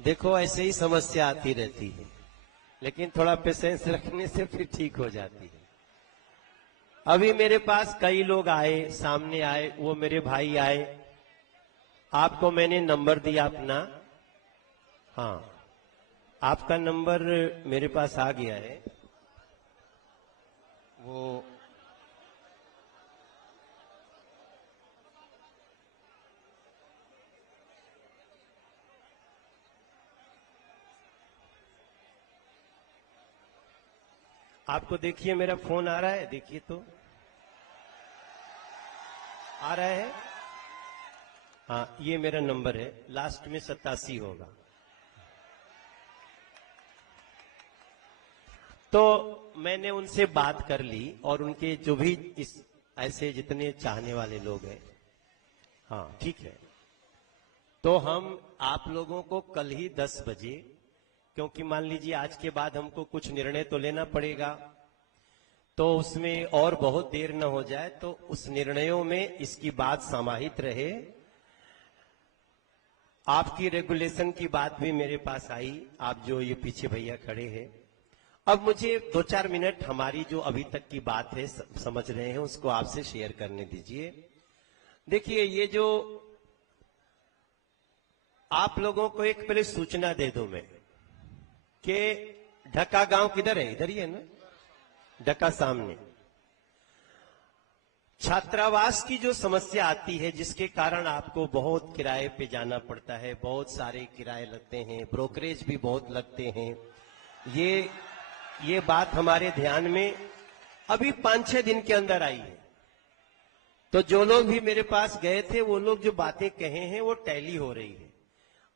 देखो ऐसे ही समस्या आती रहती है, लेकिन थोड़ा पेशेंस रखने से फिर ठीक हो जाती है। अभी मेरे पास कई लोग आए, सामने आए, वो मेरे भाई आए। आपको मैंने नंबर दिया अपना, हाँ, आपका नंबर मेरे पास आ गया है। वो आपको देखिए मेरा फोन आ रहा है, देखिए तो आ रहा है। हाँ, ये मेरा नंबर है, लास्ट में 87 होगा। तो मैंने उनसे बात कर ली और उनके जो भी इस ऐसे जितने चाहने वाले लोग हैं, हाँ ठीक है, तो हम आप लोगों को कल ही 10 बजे, क्योंकि मान लीजिए आज के बाद हमको कुछ निर्णय तो लेना पड़ेगा, तो उसमें और बहुत देर न हो जाए, तो उस निर्णयों में इसकी बात समाहित रहे। आपकी रेगुलेशन की बात भी मेरे पास आई, आप जो ये पीछे भैया खड़े हैं। अब मुझे 2-4 मिनट हमारी जो अभी तक की बात है समझ रहे हैं उसको आपसे शेयर करने दीजिए। देखिए, ये जो आप लोगों को एक पहले सूचना दे दूं मैं कि ढका गांव किधर है, इधर ही है ना, ढका सामने। छात्रावास की जो समस्या आती है, जिसके कारण आपको बहुत किराए पे जाना पड़ता है, बहुत सारे किराए लगते हैं, ब्रोकरेज भी बहुत लगते हैं, ये बात हमारे ध्यान में अभी 5-6 दिन के अंदर आई है। तो जो लोग भी मेरे पास गए थे, वो लोग जो बातें कहे हैं वो टैली हो रही है।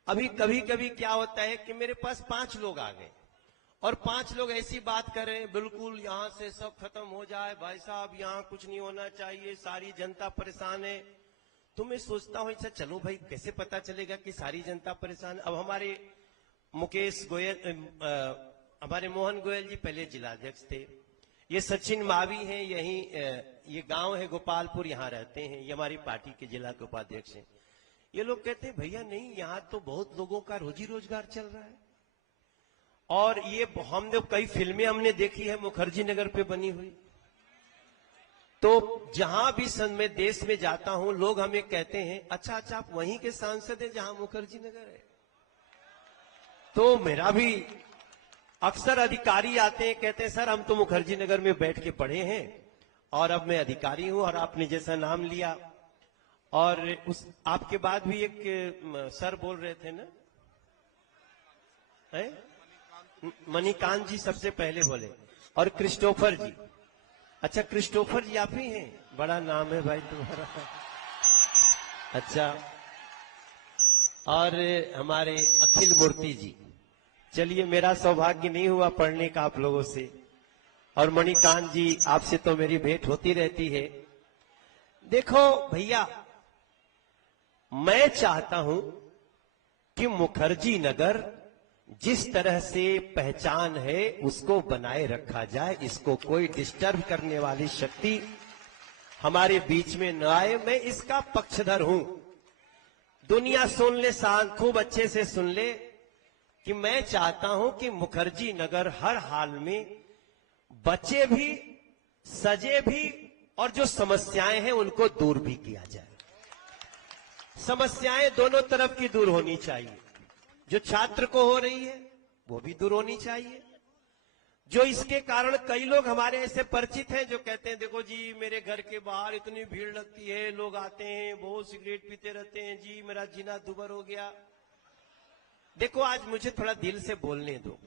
अभी कभी कभी क्या होता है कि मेरे पास 5 लोग आ गए और 5 लोग ऐसी बात कर रहे हैं, बिल्कुल यहां से सब खत्म हो जाए, भाई साहब यहां कुछ नहीं होना चाहिए, सारी जनता परेशान है। तो मैं सोचता हूं, अच्छा चलो भाई, कैसे पता चलेगा कि सारी जनता परेशान। अब हमारे मुकेश गोयल, हमारे मोहन गोयल जी पहले जिलाध्यक्ष थे, ये सचिन मावी हैं, यही ये गांव है गोपालपुर, यहाँ रहते हैं, ये हमारी पार्टी के जिला के उपाध्यक्ष हैं। ये लोग कहते हैं भैया नहीं, यहाँ तो बहुत लोगों का रोजी रोजगार चल रहा है, और ये हमने कई फिल्में हमने देखी है मुखर्जी नगर पे बनी हुई। तो जहां भी मैं देश में जाता हूं, लोग हमें कहते हैं अच्छा अच्छा आप वहीं के सांसद हैं जहां मुखर्जी नगर है। तो मेरा भी अक्सर अधिकारी आते हैं, कहते हैं सर हम तो मुखर्जी नगर में बैठ के पढ़े हैं और अब मैं अधिकारी हूं, और आपने जैसा नाम लिया, और उस आपके बाद भी एक सर बोल रहे थे ना, है मणिकांत जी सबसे पहले बोले, और क्रिस्टोफर जी। अच्छा, क्रिस्टोफर जी आप ही हैं, बड़ा नाम है भाई तुम्हारा। अच्छा, और हमारे अखिल मूर्ति जी। चलिए, मेरा सौभाग्य नहीं हुआ पढ़ने का आप लोगों से, और मणिकांत जी आपसे तो मेरी भेंट होती रहती है। देखो भैया, मैं चाहता हूं कि मुखर्जी नगर जिस तरह से पहचान है उसको बनाए रखा जाए, इसको कोई डिस्टर्ब करने वाली शक्ति हमारे बीच में न आए। मैं इसका पक्षधर हूं। दुनिया सुन ले, खूब अच्छे से सुन ले कि मैं चाहता हूं कि मुखर्जी नगर हर हाल में बचे भी, सजे भी, और जो समस्याएं हैं उनको दूर भी किया जाए। समस्याएं दोनों तरफ की दूर होनी चाहिए। जो छात्र को हो रही है वो भी दूर होनी चाहिए। जो इसके कारण कई लोग हमारे ऐसे परिचित हैं जो कहते हैं देखो जी मेरे घर के बाहर इतनी भीड़ लगती है, लोग आते हैं, बहुत सिगरेट पीते रहते हैं जी, मेरा जीना दुभर हो गया। देखो, आज मुझे थोड़ा दिल से बोलने दो,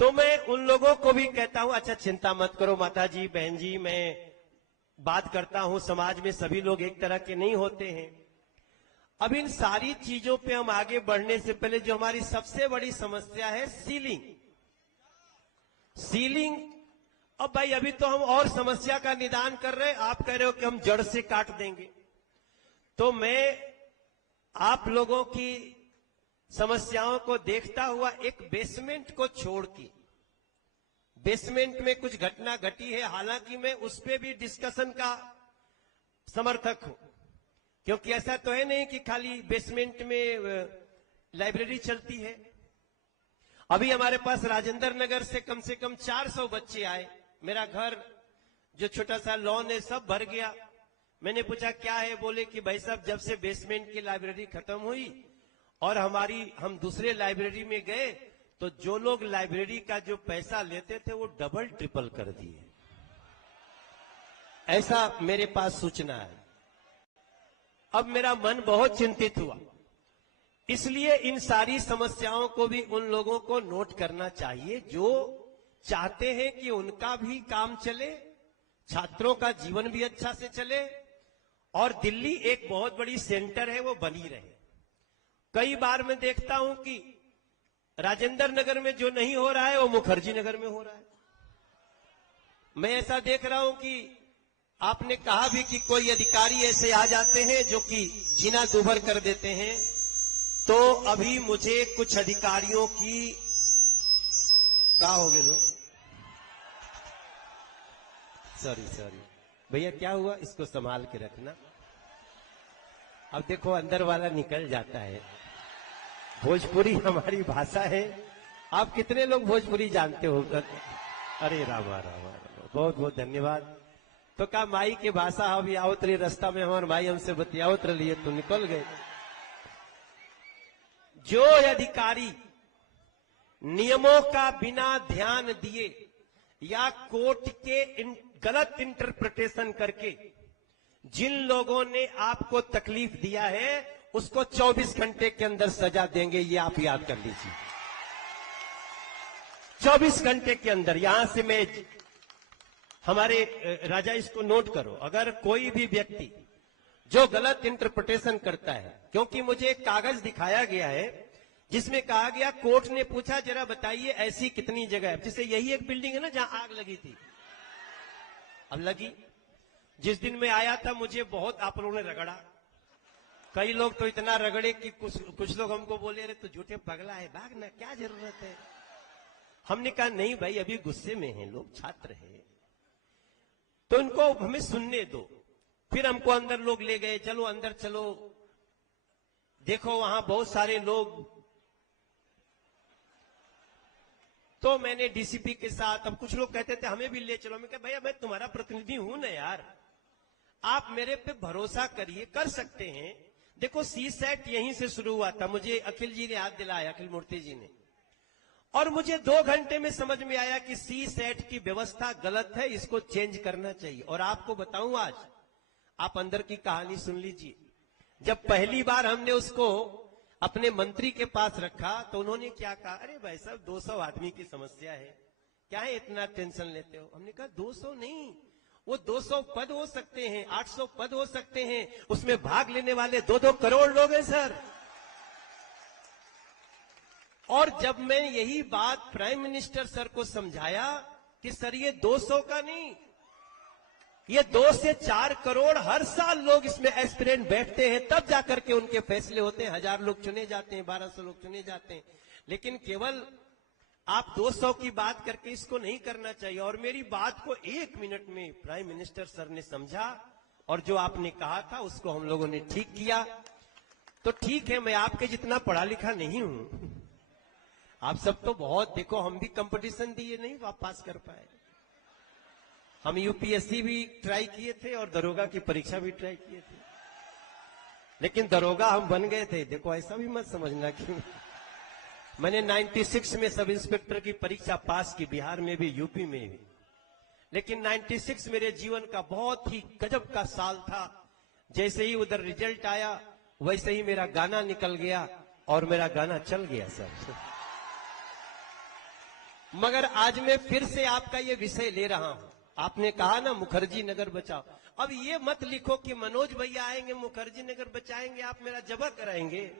तो मैं उन लोगों को भी कहता हूं अच्छा चिंता मत करो माता जी, बहन जी, मैं बात करता हूं, समाज में सभी लोग एक तरह के नहीं होते हैं। अब इन सारी चीजों पे हम आगे बढ़ने से पहले जो हमारी सबसे बड़ी समस्या है सीलिंग। अब भाई अभी तो हम और समस्या का निदान कर रहे हैं, आप कह रहे हो कि हम जड़ से काट देंगे। तो मैं आप लोगों की समस्याओं को देखता हुआ एक बेसमेंट को छोड़ के, बेसमेंट में कुछ घटना घटी है, हालांकि मैं उस पर भी डिस्कशन का समर्थक हूं, क्योंकि ऐसा तो है नहीं कि खाली बेसमेंट में लाइब्रेरी चलती है। अभी हमारे पास राजेंद्र नगर से कम 400 बच्चे आए। मेरा घर जो छोटा सा लॉन है सब भर गया। मैंने पूछा क्या है, बोले कि भाई साहब जब से बेसमेंट की लाइब्रेरी खत्म हुई और हम दूसरे लाइब्रेरी में गए तो जो लोग लाइब्रेरी का जो पैसा लेते थे वो डबल ट्रिपल कर दिए। ऐसा मेरे पास सूचना है। अब मेरा मन बहुत चिंतित हुआ, इसलिए इन सारी समस्याओं को भी उन लोगों को नोट करना चाहिए जो चाहते हैं कि उनका भी काम चले, छात्रों का जीवन भी अच्छा से चले और दिल्ली एक बहुत बड़ी सेंटर है वो बनी रहे। कई बार मैं देखता हूं कि राजेंद्र नगर में जो नहीं हो रहा है वो मुखर्जी नगर में हो रहा है। मैं ऐसा देख रहा हूं कि आपने कहा भी कि कोई अधिकारी ऐसे आ जाते हैं जो कि जीना दूभर कर देते हैं, तो अभी मुझे कुछ अधिकारियों की क्या हो गए लोग, सॉरी भैया क्या हुआ, इसको संभाल के रखना। अब देखो अंदर वाला निकल जाता है। भोजपुरी हमारी भाषा है। आप कितने लोग भोजपुरी जानते हो? अरे रामा रामा, बहुत बहुत धन्यवाद। तो का माई के भाषा अभी आवत रही, रास्ता में हमारे भाई हमसे बतियावत रही तो निकल गए। जो अधिकारी नियमों का बिना ध्यान दिए या कोर्ट के गलत इंटरप्रिटेशन करके जिन लोगों ने आपको तकलीफ दिया है उसको 24 घंटे के अंदर सजा देंगे, ये आप याद कर लीजिए। 24 घंटे के अंदर। यहां से मैं हमारे राजा इसको नोट करो, अगर कोई भी व्यक्ति जो गलत इंटरप्रिटेशन करता है, क्योंकि मुझे एक कागज दिखाया गया है जिसमें कहा गया, कोर्ट ने पूछा जरा बताइए ऐसी कितनी जगह है, जैसे यही एक बिल्डिंग है ना जहां आग लगी थी, अब लगी। जिस दिन मैं आया था मुझे बहुत आप लोगों ने रगड़ा, कई लोग तो इतना रगड़े कि कुछ लोग हमको बोले अरे तो झूठे पगला है, भाग ना, क्या जरूरत है। हमने कहा नहीं भाई अभी गुस्से में हैं लोग, छात्र हैं, तो उनको हमें सुनने दो। फिर हमको अंदर लोग ले गए, चलो अंदर चलो, देखो वहां बहुत सारे लोग। तो मैंने डीसीपी के साथ, अब कुछ लोग कहते थे हमें भी ले चलो, मैं कहा भैया मैं तुम्हारा प्रतिनिधि हूं ना यार, आप मेरे पे भरोसा करिए, कर सकते हैं। देखो सीसेट यहीं से शुरू हुआ था, मुझे अखिल जी ने याद दिलाया, अखिल मूर्ति जी ने, और मुझे 2 घंटे में समझ में आया कि सीसेट की व्यवस्था गलत है, इसको चेंज करना चाहिए। और आपको बताऊं आज, आप अंदर की कहानी सुन लीजिए। जब पहली बार हमने उसको अपने मंत्री के पास रखा तो उन्होंने क्या कहा, अरे भाई साहब 200 आदमी की समस्या है, क्या है इतना टेंशन लेते हो। हमने कहा 200 नहीं, वो 200 पद हो सकते हैं, 800 पद हो सकते हैं, उसमें भाग लेने वाले 2-2 करोड़ लोग हैं सर। और जब मैं यही बात प्राइम मिनिस्टर सर को समझाया कि सर ये 200 का नहीं, ये 2 से 4 करोड़ हर साल लोग इसमें एस्पिरेंट बैठते हैं, तब जाकर के उनके फैसले होते हैं। 1000 लोग चुने जाते हैं, 1200 लोग चुने जाते हैं, लेकिन केवल आप 200 की बात करके इसको नहीं करना चाहिए। और मेरी बात को 1 मिनट में प्राइम मिनिस्टर सर ने समझा और जो आपने कहा था उसको हम लोगों ने ठीक किया। तो ठीक है, मैं आपके जितना पढ़ा लिखा नहीं हूं, आप सब तो बहुत, देखो हम भी कंपटीशन दिए नहीं पास कर पाए, हम यूपीएससी भी ट्राई किए थे और दरोगा की परीक्षा भी ट्राई किए थे, लेकिन दरोगा हम बन गए थे। देखो ऐसा भी मत समझना कि मैंने 96 में सब इंस्पेक्टर की परीक्षा पास की, बिहार में भी यूपी में भी, लेकिन 96 मेरे जीवन का बहुत ही गजब का साल था। जैसे ही उधर रिजल्ट आया वैसे ही मेरा गाना निकल गया और मेरा गाना चल गया सर। मगर आज मैं फिर से आपका ये विषय ले रहा हूं। आपने कहा ना मुखर्जी नगर बचाओ, अब ये मत लिखो कि मनोज भैया आएंगे मुखर्जी नगर बचाएंगे, आप मेरा जबा कराएंगे।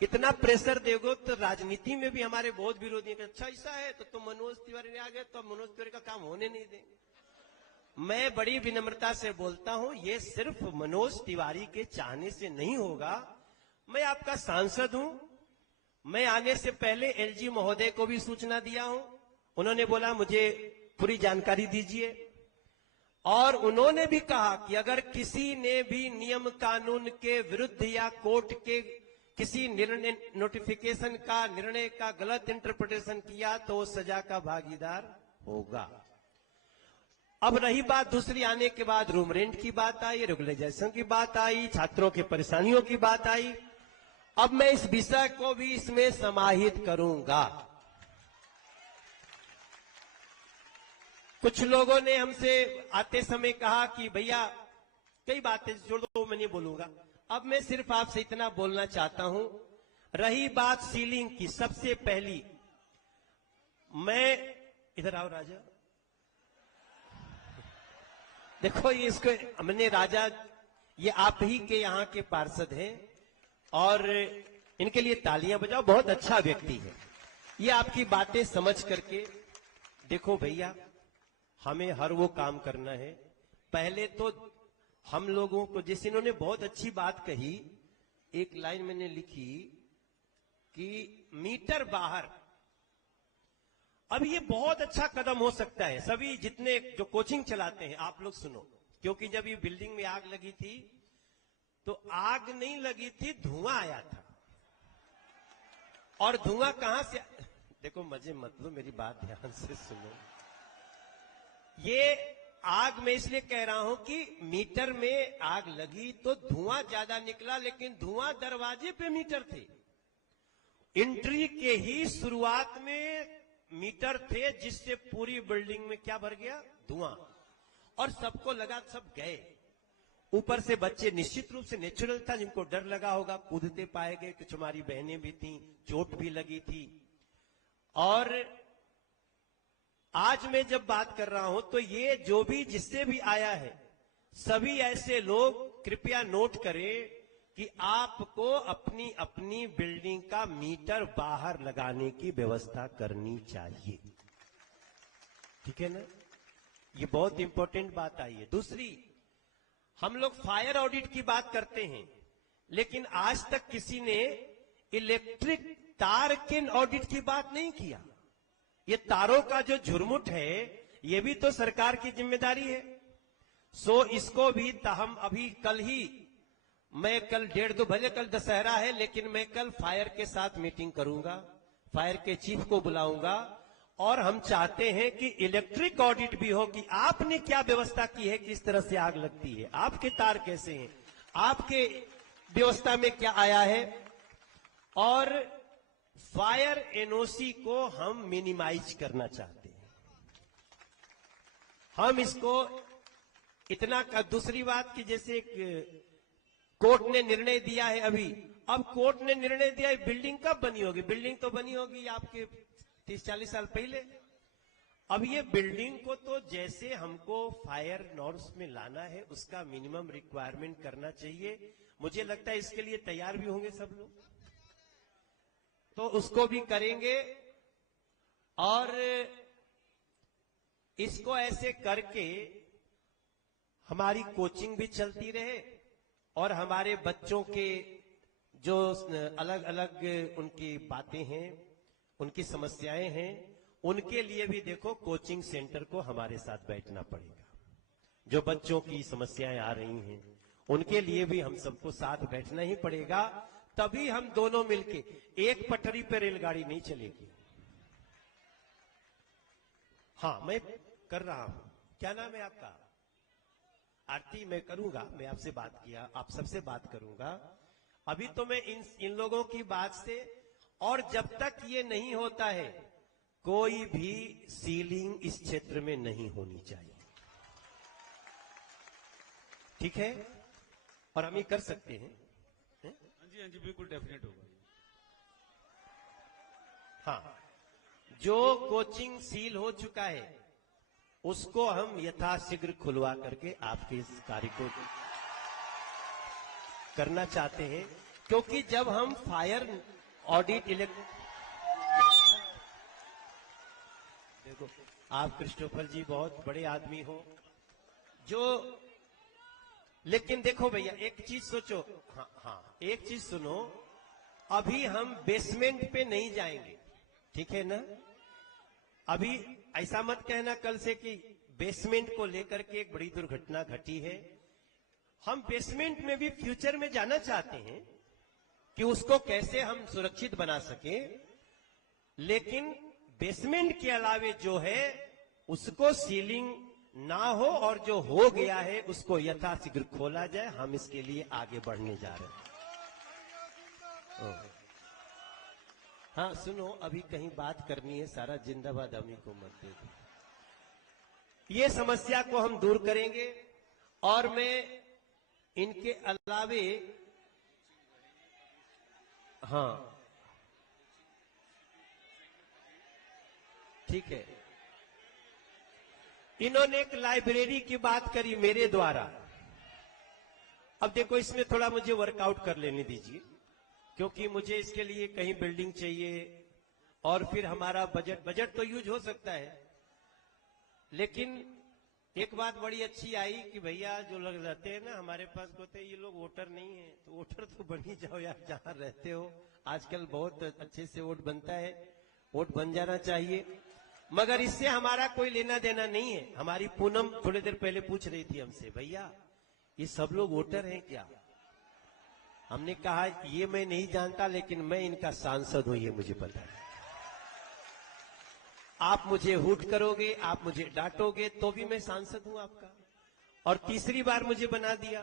इतना प्रेशर दोगे तो राजनीति में भी हमारे बहुत विरोधी हैं, अच्छा ऐसा है तो तुम मनोज तिवारी ने आ गए तो मनोज तिवारी का काम होने नहीं देंगे। मैं बड़ी विनम्रता से बोलता हूं, ये सिर्फ मनोज तिवारी के चाहने से नहीं होगा। मैं आपका सांसद हूं, मैं आने से पहले एलजी महोदय को भी सूचना दिया हूं, उन्होंने बोला मुझे पूरी जानकारी दीजिए, और उन्होंने भी कहा कि अगर किसी ने भी नियम कानून के विरुद्ध या कोर्ट के किसी निर्णय नोटिफिकेशन का निर्णय का गलत इंटरप्रिटेशन किया तो वो सजा का भागीदार होगा। अब रही बात दूसरी, आने के बाद रूम रेंट की बात आई, रेगुलराइजेशन की बात आई, छात्रों की परेशानियों की बात आई। अब मैं इस विषय को भी इसमें समाहित करूंगा। कुछ लोगों ने हमसे आते समय कहा कि भैया कई बातें छोड़ दो, मैं नहीं बोलूंगा। अब मैं सिर्फ आपसे इतना बोलना चाहता हूं। रही बात सीलिंग की, सबसे पहली मैं इधर आओ राजा, देखो ये इसको हमने राजा, ये आप ही के यहाँ के पार्षद हैं और इनके लिए तालियां बजाओ, बहुत अच्छा व्यक्ति है। ये आपकी बातें समझ करके, देखो भैया हमें हर वो काम करना है। पहले तो हम लोगों को, जैसे इन्होंने बहुत अच्छी बात कही, एक लाइन मैंने लिखी कि मीटर बाहर, अब ये बहुत अच्छा कदम हो सकता है। सभी जितने जो कोचिंग चलाते हैं आप लोग सुनो, क्योंकि जब ये बिल्डिंग में आग लगी थी तो आग नहीं लगी थी, धुआं आया था। और धुआं कहां से, देखो मजे मत लो, मेरी बात ध्यान से सुनो। ये आग मैं इसलिए कह रहा हूं कि मीटर में आग लगी तो धुआं ज्यादा निकला, लेकिन धुआं दरवाजे पे मीटर थे। एंट्री के ही शुरुआत में मीटर थे, जिससे पूरी बिल्डिंग में क्या भर गया, धुआं। और सबको लगा, सब गए। ऊपर से बच्चे निश्चित रूप से नेचुरल था, जिनको डर लगा होगा, कूदते पाए गए। कुछ हमारी बहनें भी थीं, चोट भी लगी थी। और आज मैं जब बात कर रहा हूं तो ये जो भी जिससे भी आया है, सभी ऐसे लोग कृपया नोट करें कि आपको अपनी अपनी बिल्डिंग का मीटर बाहर लगाने की व्यवस्था करनी चाहिए। ठीक है ना, ये बहुत इंपॉर्टेंट बात आई है। दूसरी, हम लोग फायर ऑडिट की बात करते हैं, लेकिन आज तक किसी ने इलेक्ट्रिक तार के ऑडिट की बात नहीं किया। ये तारों का जो झुरमुट है, ये भी तो सरकार की जिम्मेदारी है। सो इसको भी हम अभी कल ही, मैं कल 1:30, भले कल दशहरा है, लेकिन मैं कल फायर के साथ मीटिंग करूंगा, फायर के चीफ को बुलाऊंगा। और हम चाहते हैं कि इलेक्ट्रिक ऑडिट भी हो कि आपने क्या व्यवस्था की है, किस तरह से आग लगती है, आपके तार कैसे हैं, आपके व्यवस्था में क्या आया है। और फायर एनओसी को हम मिनिमाइज करना चाहते हैं। हम इसको इतना दूसरी बात कि जैसे कोर्ट ने निर्णय दिया है अभी, अब कोर्ट ने निर्णय दिया है, बिल्डिंग कब बनी होगी, बिल्डिंग तो बनी होगी आपके 30-40 साल पहले। अब ये बिल्डिंग को तो जैसे हमको फायर नॉर्म्स में लाना है, उसका मिनिमम रिक्वायरमेंट करना चाहिए। मुझे लगता है इसके लिए तैयार भी होंगे सब लोग, तो उसको भी करेंगे। और इसको ऐसे करके हमारी कोचिंग भी चलती रहे और हमारे बच्चों के जो अलग अलग उनकी बातें हैं, उनकी समस्याएं हैं, उनके लिए भी देखो कोचिंग सेंटर को हमारे साथ बैठना पड़ेगा। जो बच्चों की समस्याएं आ रही हैं, उनके लिए भी हम सबको साथ बैठना ही पड़ेगा, तभी हम दोनों मिलके, एक पटरी पे रेलगाड़ी नहीं चलेगी। हाँ, मैं कर रहा हूं। क्या नाम है आपका? आरती। मैं करूंगा, मैं आपसे बात किया, आप सबसे बात करूंगा। अभी तो मैं इन लोगों की बात से, और जब तक ये नहीं होता है, कोई भी सीलिंग इस क्षेत्र में नहीं होनी चाहिए। ठीक है, और हम ये कर सकते हैं। हाँ जी बिल्कुल, डेफिनेट होगा। हाँ, जो कोचिंग सील हो चुका है उसको हम यथाशीघ्र खुलवा करके आपके इस कार्य को करना चाहते हैं, क्योंकि जब हम फायर ऑडिट देखो, आप क्रिस्टोफर जी बहुत बड़े आदमी हो जो, लेकिन देखो भैया एक चीज सोचो। हाँ, एक चीज सुनो, अभी हम बेसमेंट पे नहीं जाएंगे, ठीक है ना। अभी ऐसा मत कहना कल से कि बेसमेंट को लेकर के एक बड़ी दुर्घटना घटी है। हम बेसमेंट में भी फ्यूचर में जाना चाहते हैं, कि उसको कैसे हम सुरक्षित बना सके, लेकिन बेसमेंट के अलावे जो है उसको सीलिंग ना हो और जो हो गया है उसको यथाशीघ्र खोला जाए। हम इसके लिए आगे बढ़ने जा रहे हैं। हाँ सुनो, अभी कहीं बात करनी है, सारा जिंदाबाद अमी को मत दे दो। ये समस्या को हम दूर करेंगे और मैं इनके अलावे, हाँ ठीक है, इन्होंने एक लाइब्रेरी की बात करी मेरे द्वारा। अब देखो इसमें थोड़ा मुझे वर्कआउट कर लेने दीजिए, क्योंकि मुझे इसके लिए कहीं बिल्डिंग चाहिए और फिर हमारा बजट तो यूज हो सकता है। लेकिन एक बात बड़ी अच्छी आई कि भैया जो लोग रहते हैं ना हमारे पास, कहते हैं ये लोग वोटर नहीं है, तो वोटर तो बन ही जाओ यार, जहां रहते हो। आजकल बहुत अच्छे से वोट बनता है, वोट बन जाना चाहिए। मगर इससे हमारा कोई लेना देना नहीं है। हमारी पूनम थोड़ी देर पहले पूछ रही थी हमसे, भैया ये सब लोग वोटर हैं क्या? हमने कहा ये मैं नहीं जानता, लेकिन मैं इनका सांसद हूं, ये मुझे पता है। आप मुझे हुट करोगे, आप मुझे डांटोगे, तो भी मैं सांसद हूं आपका। और तीसरी बार मुझे बना दिया,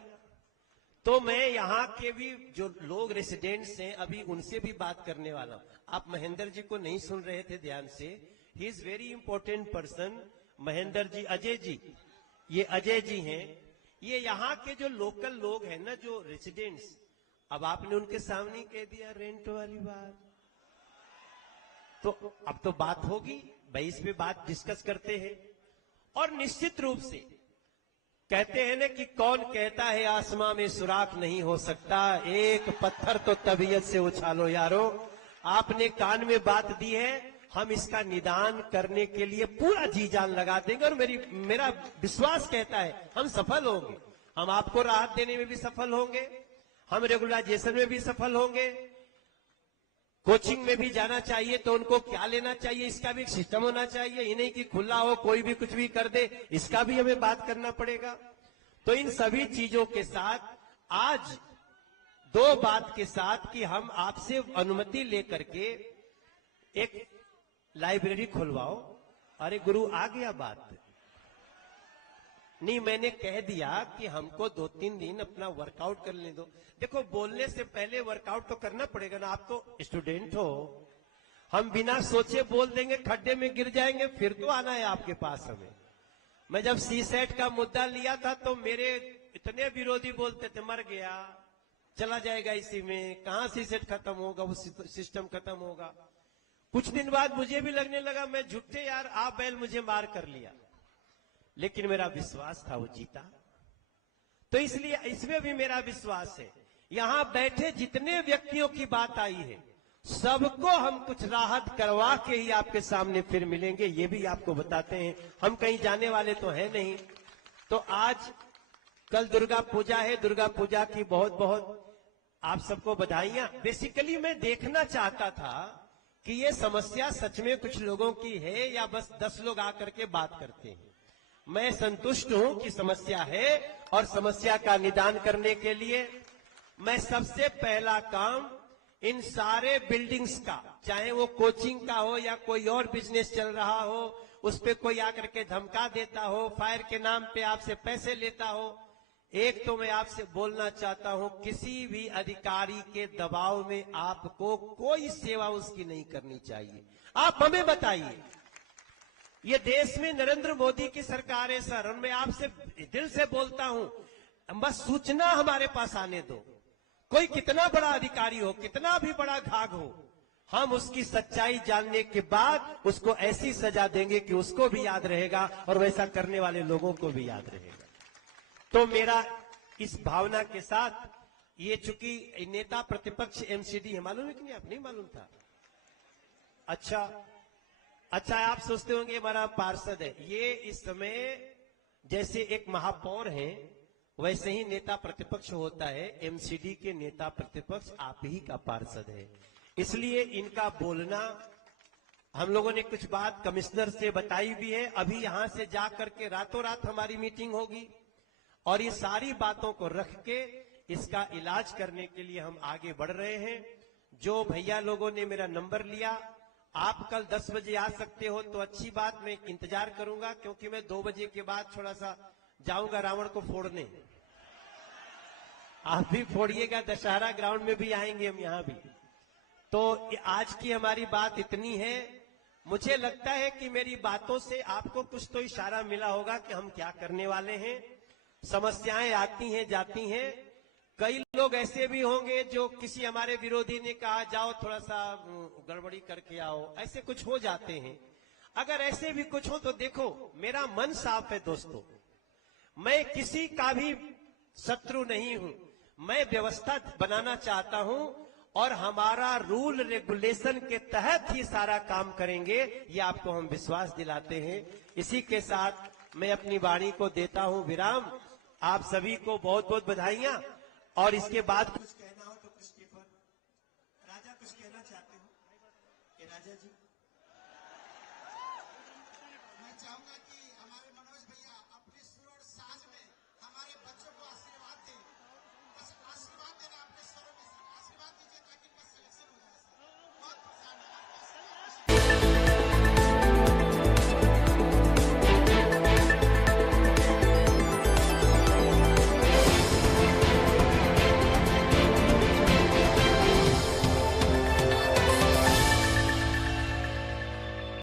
तो मैं यहाँ के भी जो लोग रेसिडेंट्स हैं अभी उनसे भी बात करने वाला हूं। आप महेंद्र जी को नहीं सुन रहे थे ध्यान से, he is very important person. Mahendra ji, Ajay ji, ये अजय जी हैं, ये यहाँ के जो लोकल लोग हैं ना, जो रेसिडेंट्स। अब आपने उनके सामने कह दिया रेंट वाली बात, तो अब तो बात होगी भाई, इस पे बात डिस्कस करते हैं। और निश्चित रूप से कहते हैं ना कि कौन कहता है आसमां में सुराख नहीं हो सकता, एक पत्थर तो तबीयत से उछालो यारो। आपने कान में बात दी है, हम इसका निदान करने के लिए पूरा जी जान लगा देंगे। और मेरा विश्वास कहता है हम सफल होंगे। हम आपको राहत देने में भी सफल होंगे, हम रेगुलाइजेशन में भी सफल होंगे। कोचिंग में भी जाना चाहिए तो उनको क्या लेना चाहिए, इसका भी एक सिस्टम होना चाहिए। ये नहीं कि खुला हो कोई भी कुछ भी कर दे, इसका भी हमें बात करना पड़ेगा। तो इन सभी चीजों के साथ आज दो बात के साथ कि हम आपसे अनुमति लेकर के एक लाइब्रेरी खुलवाओ। अरे गुरु आ गया बात नहीं, मैंने कह दिया कि हमको 2-3 दिन अपना वर्कआउट करने दो। देखो बोलने से पहले वर्कआउट तो करना पड़ेगा ना, आप तो स्टूडेंट हो। हम बिना सोचे बोल देंगे, खड्डे में गिर जाएंगे, फिर तो आना है आपके पास हमें। मैं जब सीसेट का मुद्दा लिया था तो मेरे इतने विरोधी बोलते थे मर गया, चला जाएगा इसी में, कहां सीसेट खत्म होगा, वो सिस्टम खत्म होगा। कुछ दिन बाद मुझे भी लगने लगा मैं झूठे यार, आप बैल मुझे मार कर लिया, लेकिन मेरा विश्वास था वो जीता। तो इसलिए इसमें भी मेरा विश्वास है। यहां बैठे जितने व्यक्तियों की बात आई है, सबको हम कुछ राहत करवा के ही आपके सामने फिर मिलेंगे, ये भी आपको बताते हैं। हम कहीं जाने वाले तो है नहीं। तो आज कल दुर्गा पूजा है, दुर्गा पूजा की बहुत बहुत आप सबको बधाइयां। बेसिकली मैं देखना चाहता था कि ये समस्या सच में कुछ लोगों की है या बस 10 लोग आकर के बात करते हैं। मैं संतुष्ट हूं कि समस्या है, और समस्या का निदान करने के लिए मैं सबसे पहला काम इन सारे बिल्डिंग्स का, चाहे वो कोचिंग का हो या कोई और बिजनेस चल रहा हो, उस पे कोई आकर के धमका देता हो, फायर के नाम पे आपसे पैसे लेता हो, एक तो मैं आपसे बोलना चाहता हूं, किसी भी अधिकारी के दबाव में आपको कोई सेवा उसकी नहीं करनी चाहिए। आप हमें बताइए, ये देश में नरेंद्र मोदी की सरकार है सर, और मैं आपसे दिल से बोलता हूं, बस सूचना हमारे पास आने दो। कोई कितना बड़ा अधिकारी हो, कितना भी बड़ा घाघ हो, हम उसकी सच्चाई जानने के बाद उसको ऐसी सजा देंगे कि उसको भी याद रहेगा और वैसा करने वाले लोगों को भी याद रहेगा। तो मेरा इस भावना के साथ, ये चूंकि नेता प्रतिपक्ष एमसीडी है, मालूम है कि नहीं? आप नहीं मालूम था? अच्छा आप सोचते होंगे हमारा पार्षद है। ये इस समय जैसे एक महापौर है, वैसे ही नेता प्रतिपक्ष होता है। एमसीडी के नेता प्रतिपक्ष आप ही का पार्षद है, इसलिए इनका बोलना, हम लोगों ने कुछ बात कमिश्नर से बताई भी है। अभी यहां से जा करके रातों रात हमारी मीटिंग होगी और ये सारी बातों को रख के इसका इलाज करने के लिए हम आगे बढ़ रहे हैं। जो भैया लोगों ने मेरा नंबर लिया, आप कल 10 बजे आ सकते हो तो अच्छी बात, मैं इंतजार करूंगा, क्योंकि मैं 2 बजे के बाद थोड़ा सा जाऊंगा रावण को फोड़ने। आप भी फोड़िएगा, दशहरा ग्राउंड में भी आएंगे हम यहां भी। तो आज की हमारी बात इतनी है। मुझे लगता है कि मेरी बातों से आपको कुछ तो इशारा मिला होगा कि हम क्या करने वाले हैं। समस्याएं आती हैं जाती हैं। कई लोग ऐसे भी होंगे जो किसी हमारे विरोधी ने कहा जाओ थोड़ा सा गड़बड़ी करके आओ, ऐसे कुछ हो जाते हैं। अगर ऐसे भी कुछ हो तो देखो, मेरा मन साफ है दोस्तों, मैं किसी का भी शत्रु नहीं हूं। मैं व्यवस्था बनाना चाहता हूं और हमारा रूल रेगुलेशन के तहत ही सारा काम करेंगे, ये आपको हम विश्वास दिलाते हैं। इसी के साथ मैं अपनी वाणी को देता हूं विराम। आप सभी को बहुत बहुत बधाइयां। और इसके बाद कुछ कहना हो तो क्रिस्टोफर राजा कुछ कहना चाहते हो? राजा जी